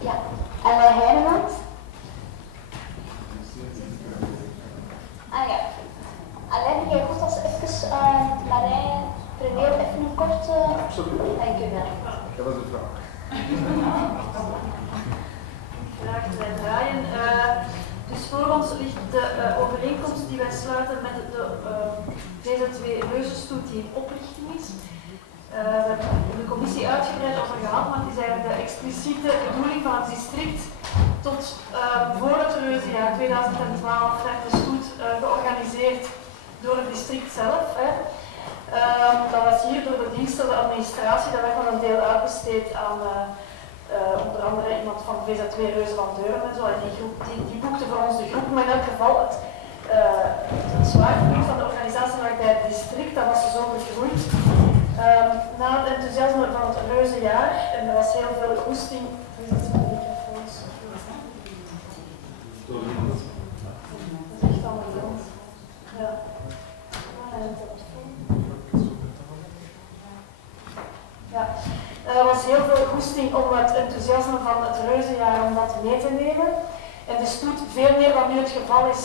Ja, Ella Heinemans. Ah ja. Alain, jij moet ons even, Marijn, Preveel, even een kort... Absoluut. Dank u wel. Dat was een vraag. Graag te draaien. Dus voor ons ligt de overeenkomst die wij sluiten met de VZ2 Reuzenstoet die in oprichting is. We hebben de commissie uitgebreid over gehad, maar het is eigenlijk de expliciete bedoeling van het district tot voor het reuzenjaar 2012 werd de stoet georganiseerd door het district zelf. Dat was hier door de diensten de administratie, dat werd van een deel uitbesteed aan onder andere iemand van VZ2 Reuzen van Deuren en zo. En die groep die boekte voor ons de groep, maar in elk geval het zwaartepunt van de organisatie lag bij het district, dat was dus zo gegroeid. Na het enthousiasme van het reuzenjaar, en er was heel veel goesting. Dat is echt aan de grond. Ja. Ja. Er was heel veel goesting om het enthousiasme van het reuzenjaar om dat mee te nemen. En de stoet veel meer dan nu het geval is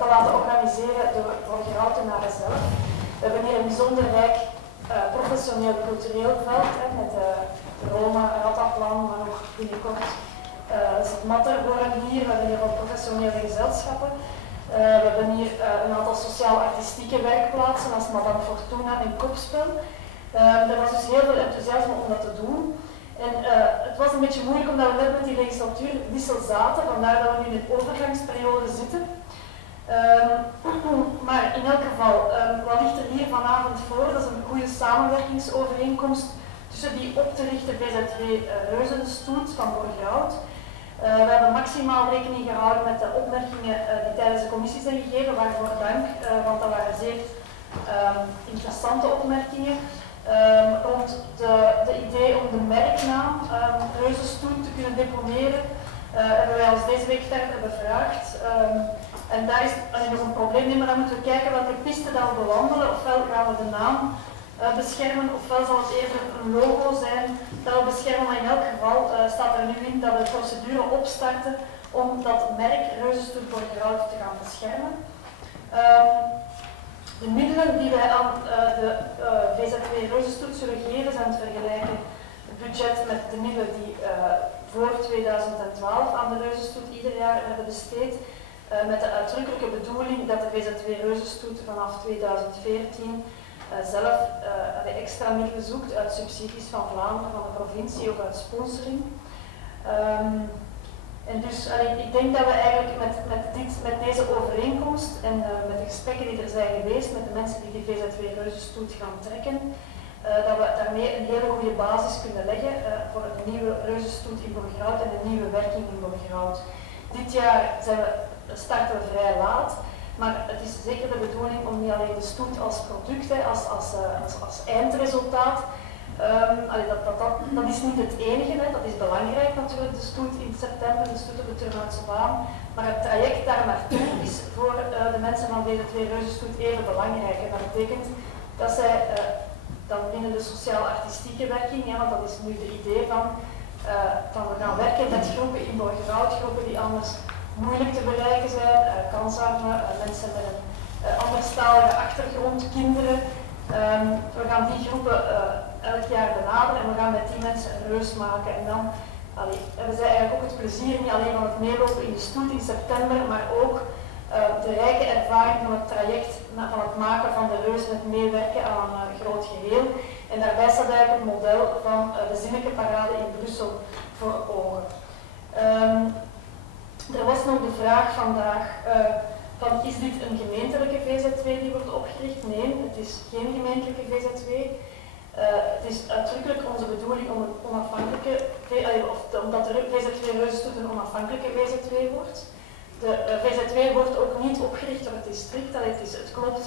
te laten organiseren door Borgerhoutenaren zelf. We hebben hier een bijzonder rijk professioneel cultureel veld met de Roma, Rataplan, maar ook binnenkort Matterhoorn hier. We hebben hier al professionele gezelschappen. We hebben hier een aantal sociaal-artistieke werkplaatsen als Madame Fortuna en Kopspel. Er was dus heel veel enthousiasme om dat te doen. En het was een beetje moeilijk omdat we net met die legislatuurwissel zaten, vandaar dat we nu in een overgangsperiode zitten. Maar in elk geval, wat ligt er hier vanavond voor? Dat is een goede samenwerkingsovereenkomst tussen die op te richten VZ2 Reuzenstoet van Borgerhout. We hebben maximaal rekening gehouden met de opmerkingen die tijdens de commissie zijn gegeven, waarvoor dank, want dat waren zeer interessante opmerkingen. Rond de idee om de merknaam Reuzenstoet te kunnen deponeren, hebben wij ons deze week verder bevraagd. En daar is nog een probleem in, maar dan moeten we kijken welke piste dat we bewandelen. Ofwel gaan we de naam beschermen, ofwel zal het eerder een logo zijn dat we beschermen. Maar in elk geval staat er nu in dat we de procedure opstarten om dat merk Reuzenstoet Borgerhout te gaan beschermen. De middelen die wij aan de VZ2 Reuzenstoet zullen geven zijn te vergelijken het budget met de middelen die voor 2012 aan de Reuzenstoet ieder jaar werden besteed. Met de uitdrukkelijke bedoeling dat de VZ2 Reuzenstoet vanaf 2014 zelf extra middelen zoekt uit subsidies van Vlaanderen, van de provincie of uit sponsoring. En dus ik denk dat we eigenlijk met deze overeenkomst en met de gesprekken die er zijn geweest met de mensen die die VZ2 Reuzenstoet gaan trekken, dat we daarmee een hele goede basis kunnen leggen voor een nieuwe Reuzenstoet in Borgerhout en een nieuwe werking in Borgerhout. Dit jaar starten we vrij laat, maar het is zeker de bedoeling om niet alleen de stoet als product, als eindresultaat. Dat is niet het enige, dat is belangrijk natuurlijk, de stoet in september, de stoet op de Turnhoutse baan. Maar het traject daar naartoe is voor de mensen van VZ2 Reuzenstoet even belangrijk. En dat betekent dat zij dan binnen de sociaal-artistieke werking, want dat is nu de idee van we gaan werken met groepen in Borgerhout, groepen die anders moeilijk te bereiken zijn, kansarme, mensen met een anderstalige achtergrond, kinderen. We gaan die groepen elk jaar benaderen en we gaan met die mensen een reus maken. En dan hebben zij eigenlijk ook het plezier niet alleen van het meelopen in de stoet in september, maar ook de rijke ervaring van het traject, van het maken van de reus en het meewerken aan een groot geheel. En daarbij staat eigenlijk het model van de Zinneke-parade in Brussel voor ogen. Er was nog de vraag vandaag van is dit een gemeentelijke VZ2 die wordt opgericht? Nee, het is geen gemeentelijke VZ2. Het is uitdrukkelijk onze bedoeling om een onafhankelijke, omdat de VZ2 Reuzenstoet een onafhankelijke VZ2 wordt. De VZ2 wordt ook niet opgericht door het district. Het klopt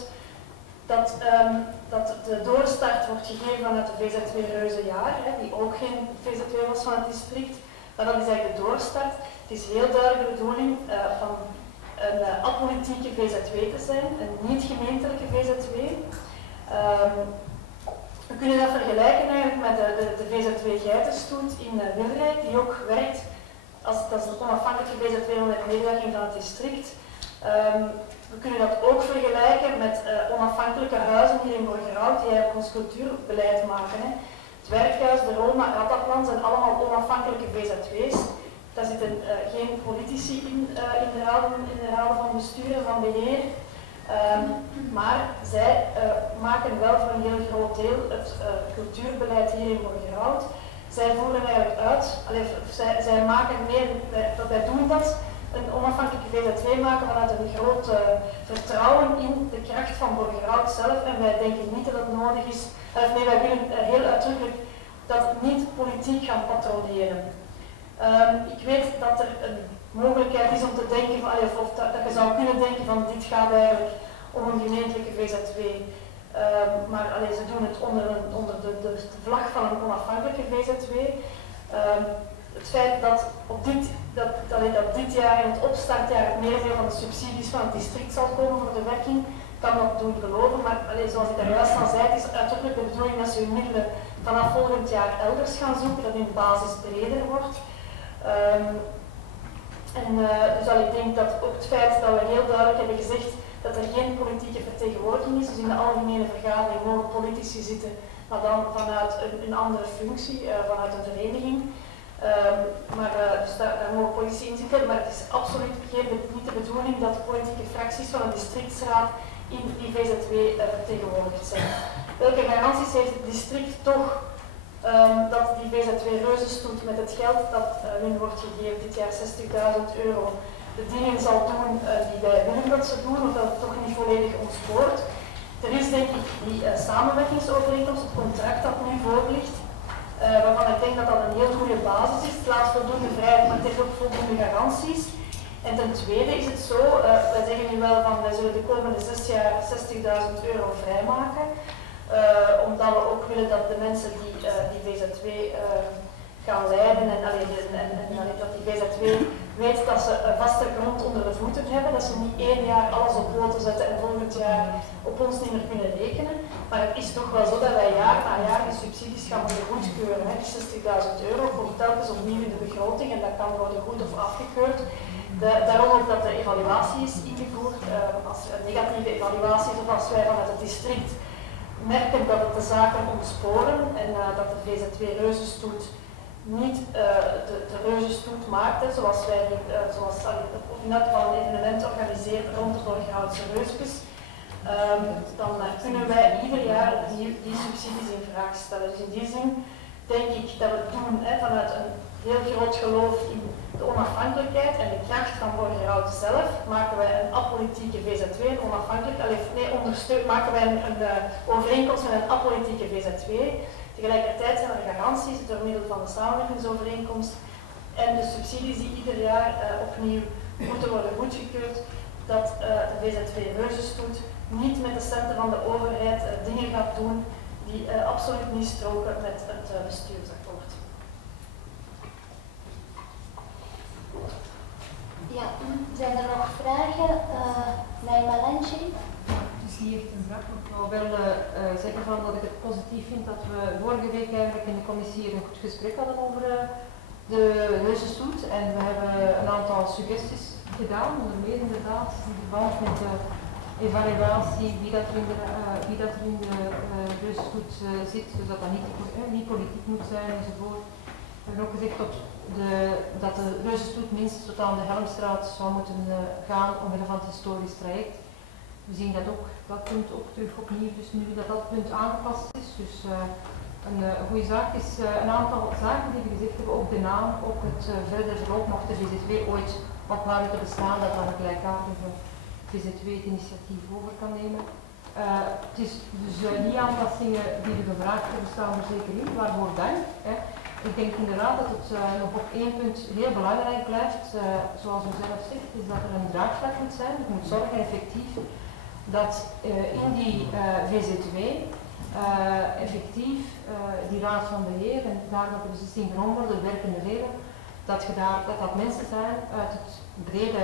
dat de doorstart wordt gegeven vanuit de VZ2 Reuzenjaar, die ook geen VZ2 was van het district. Maar dat is eigenlijk de doorstart. Het is heel duidelijk de bedoeling van een apolitieke VZ2 te zijn, een niet-gemeentelijke VZ2. We kunnen dat vergelijken eigenlijk met de VZ2 Geitenstoet in Wilrijk, die ook werkt dat is de onafhankelijke VZ2 met medewerking van het district. We kunnen dat ook vergelijken met onafhankelijke huizen hier in Borgerhout die ons cultuurbeleid maken. Hè. Het Werkhuis, de Roma, Rataplan zijn allemaal onafhankelijke VZ2's. Daar zitten geen politici in de raden van bestuur en van beheer. Maar zij maken wel voor een heel groot deel het cultuurbeleid hier in Borgerhout. Zij voeren eigenlijk uit, zij maken meer, wij doen dat, een onafhankelijke VZ2 maken vanuit een groot vertrouwen in de kracht van Borgerhout zelf en wij denken niet dat het nodig is, nee, wij willen heel uitdrukkelijk dat het niet politiek gaan patroneren. Ik weet dat er een mogelijkheid is om te denken, of dat je zou kunnen denken van dit gaat eigenlijk om een gemeentelijke VZ2. Maar ze doen het onder de vlag van een onafhankelijke VZ2. Het feit dat dit jaar in het opstartjaar het merendeel van de subsidies van het district zal komen voor de werking, kan dat doen geloven. Maar zoals ik daar juist al zei, het is uitdrukkelijk de bedoeling dat ze hun middelen vanaf volgend jaar elders gaan zoeken, dat hun basis breder wordt. Dus ik denk dat ook het feit dat we heel duidelijk hebben gezegd dat er geen politieke vertegenwoordiging is, dus in de algemene vergadering mogen politici zitten, maar dan vanuit een andere functie, vanuit een vereniging. Dus daar mogen politici in zitten, maar het is absoluut niet de bedoeling dat de politieke fracties van een districtsraad in die VZ2 vertegenwoordigd zijn. Welke garanties heeft het district toch dat die VZ2 Reuzenstoet met het geld dat hun wordt gegeven, dit jaar €60.000, de dingen zal doen die wij willen dat ze doen, of dat het toch niet volledig ontspoort. Er is denk ik die samenwerkingsovereenkomst, het contract dat nu voor ligt, waarvan ik denk dat dat een heel goede basis is. Het laat voldoende vrijheid, maar het heeft ook voldoende garanties. En ten tweede is het zo, wij zeggen nu wel van wij zullen de komende 6 jaar €60.000 vrijmaken, omdat we ook willen dat de mensen die VZ2 gaan leiden en dat die VZ2 weet dat ze een vaste grond onder de voeten hebben, dat ze niet 1 jaar alles op poten zetten en volgend jaar op ons niet meer kunnen rekenen. Maar het is toch wel zo dat wij jaar na jaar die subsidies gaan moeten goedkeuren. Hè. Die €60.000 komt telkens opnieuw in de begroting en dat kan worden goed of afgekeurd. Daarom ook dat de evaluatie is ingevoerd. Als er een negatieve evaluatie is of als wij vanuit het district merken dat het de zaken ontsporen en dat de VZ2 Reuzenstoet niet de Reuzenstoet maakt, hè, zoals net van een evenement organiseert rond de Borgerhoutse Reuskes, dan kunnen wij ieder jaar opnieuw die subsidies in vraag stellen. Dus in die zin denk ik dat we het doen vanuit een heel groot geloof in de onafhankelijkheid en de kracht van Borgerhout zelf. Maken wij een apolitieke VZ2, maken wij een overeenkomst met een apolitieke VZ2. Tegelijkertijd zijn er garanties door middel van de samenwerkingsovereenkomst en de subsidies die ieder jaar opnieuw moeten worden goedgekeurd, dat de VZ2 Reuzenstoet niet met de centen van de overheid dingen gaat doen die absoluut niet stroken met het bestuursakkoord. Ja, zijn er nog vragen? Naima Lanchi? Dus niet echt een vraag, maar ik wou wel zeggen van dat ik het positief vind dat we vorige week eigenlijk in de commissie een goed gesprek hadden over de Reuzenstoet. En we hebben een aantal suggesties gedaan, onder meer inderdaad in verband met de evaluatie, wie dat er in de Reuzenstoet zit, dus dat dat niet politiek moet zijn enzovoort. We hebben ook gezegd dat de Reuzenstoet minstens tot aan de Helmstraat zou moeten gaan omwille van het historisch traject. We zien dat punt ook terug opnieuw, dus nu dat punt aangepast is. Dus een goede zaak is een aantal zaken die we gezegd hebben, ook de naam, ook het verder verloop mocht de VZ2 ooit ophouden te bestaan, dat dan een gelijkaardige VZ2 het initiatief over kan nemen. Het is dus die aanpassingen die we gevraagd hebben staan er zeker in, waarvoor dank. Ik denk inderdaad dat het nog op 1 punt heel belangrijk blijft, zoals u zelf zegt, is dat er een draagvlak moet zijn. Het moet zorgen effectief dat in die VZ2 effectief die raad van beheer en daar dat de beslissing genomen wordt, de werkende leden, dat mensen zijn uit het brede,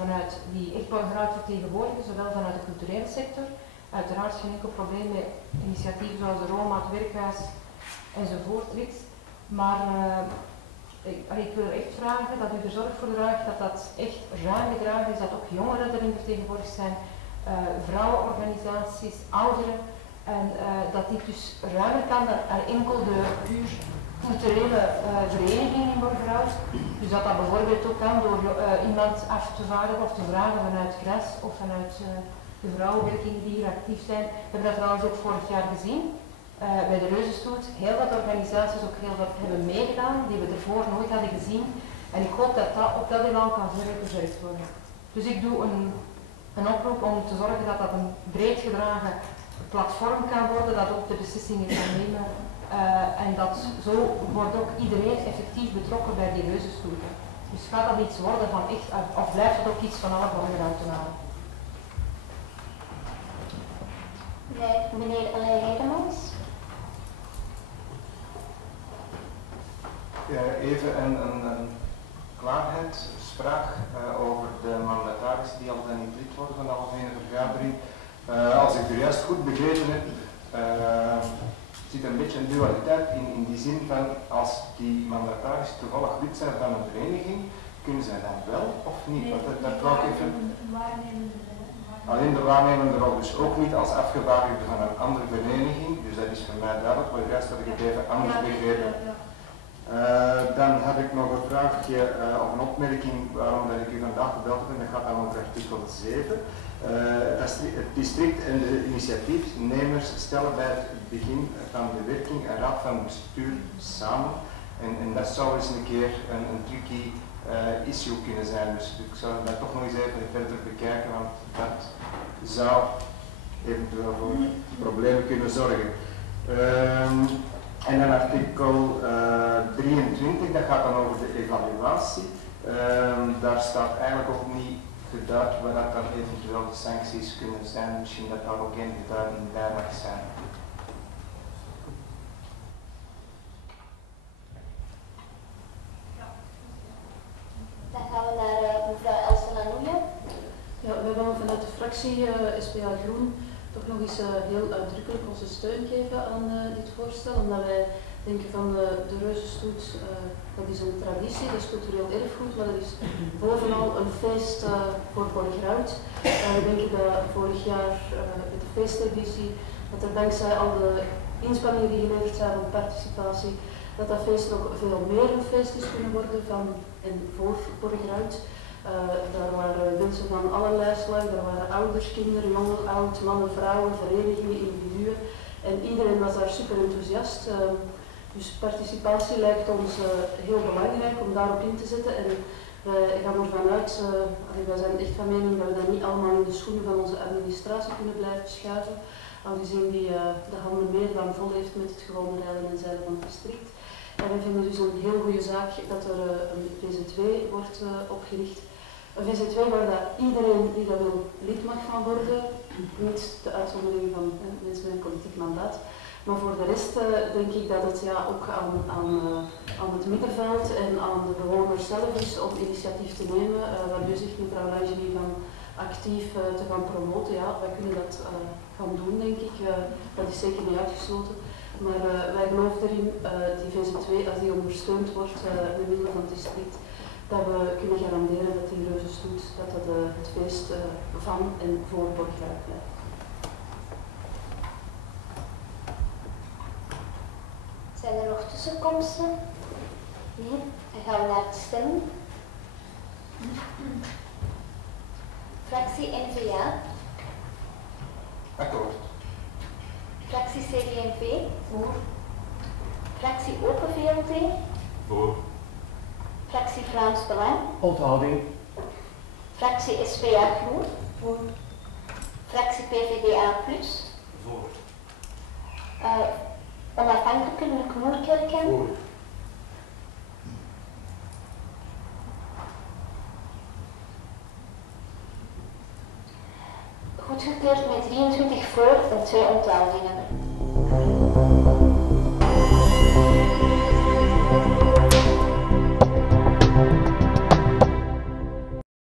vanuit die echt Borgerhout vertegenwoordigen, zowel vanuit de culturele sector, uiteraard geen enkel probleem met initiatieven zoals de Roma, het Werkhuis enzovoort, maar ik wil echt vragen dat u er zorg voor draagt dat dat echt ruim gedragen is, dat ook jongeren erin vertegenwoordigd zijn, vrouwenorganisaties, ouderen, en dat dit dus ruimer kan dan enkel de puur culturele vereniging in Borgerhout. Dus dat dat bijvoorbeeld ook kan door iemand af te vaardigen of te vragen vanuit Gras of vanuit de vrouwenwerkingen die hier actief zijn. We hebben dat trouwens ook vorig jaar gezien. Bij de Reuzenstoet heel wat organisaties ook heel wat hebben meegedaan, die we ervoor nooit hadden gezien. En ik hoop dat dat op dat elan kan verder verzorgd worden. Dus ik doe een oproep om te zorgen dat dat een breed gedragen platform kan worden, dat ook de beslissingen kan nemen. En dat zo wordt ook iedereen effectief betrokken bij die Reuzenstoeten. Dus gaat dat iets worden van echt, of blijft dat ook iets van alle Borgerhoutenaren? Nee, meneer Alain Heidemans. Even een klaarheidsvraag over de mandatarissen die al niet lid worden van de algemene vergadering. Als ik er juist goed begrepen heb, zit een beetje een dualiteit in die zin van als die mandatarissen toevallig lid zijn van een vereniging, kunnen zij dan wel of niet? Nee, want dat wou ik even. Alleen de waarnemende rol, dus ook niet als afgevaardigde van een andere vereniging, dus dat is voor mij duidelijk, maar juist had ik het even anders begrepen. Dan heb ik nog een vraagje of een opmerking waarom dat ik u vandaag gebeld heb, en dat gaat dan over artikel 7. Het district en de initiatiefnemers stellen bij het begin van de werking een raad van bestuur samen. En dat zou eens een keer een tricky issue kunnen zijn. Dus ik zou dat toch nog eens even verder bekijken, want dat zou eventueel voor problemen kunnen zorgen. En dan artikel 23, dat gaat dan over de evaluatie. Daar staat eigenlijk ook niet geduid waar dat dan eventueel de sancties kunnen zijn. Misschien dat daar ook een duiding bij mag zijn. Dan gaan we naar mevrouw Elsen Anouje. Ja, wij willen vanuit de fractie SPA Groen toch nog eens heel uitdrukkelijk onze steun geven aan dit voorstel, omdat wij denken van de Reuzenstoet, dat is een traditie, dat is cultureel erfgoed, maar dat is bovenal een feest voor Borgerhout. We denken dat vorig jaar met de feesteditie, dat er dankzij al de inspanningen die geleverd zijn van participatie, dat dat feest nog veel meer een feest is kunnen worden van en voor Borgerhout. Daar waren mensen van allerlei slag, daar waren ouders, kinderen, jongen, oud, mannen, vrouwen, verenigingen, individuen. En iedereen was daar super enthousiast. Dus participatie lijkt ons heel belangrijk om daarop in te zetten. En wij gaan ervan uit, wij zijn echt van mening dat we dat niet allemaal in de schoenen van onze administratie kunnen blijven schuiven. Aangezien die de handen meer dan vol heeft met het gewone rijden en zeilen van het district. En wij vinden dus een heel goede zaak dat er een VZ2 wordt opgericht. Een VZ2 waar dat iedereen die dat wil lid mag van worden, niet de uitzondering van mensen met een politiek mandaat. Maar voor de rest denk ik dat het ook aan het middenveld en aan de bewoners zelf is om initiatief te nemen. Wat u zegt, mevrouw Langerie, van actief te gaan promoten. Ja, wij kunnen dat gaan doen, denk ik. Dat is zeker niet uitgesloten. Maar wij geloven erin, die VZ2, als die ondersteund wordt met middelen van het district, dat we kunnen garanderen dat die Reuzenstoet, dat het feest van en voor Borgerhout blijft. Zijn er nog tussenkomsten? Nee. Dan gaan we naar het stemmen. Fractie N-VA. Akkoord. Fractie CD&V. Voor. Fractie Open VLD. Voor. Fractie Vlaams Belang. Onthouding. Fractie SPA Groen. Voor. Fractie PVDA Plus. Voor. Onafhankelijke Luc Moerkerken. Voor. Goedgekeurd met 23 voor en 2 onthoudingen.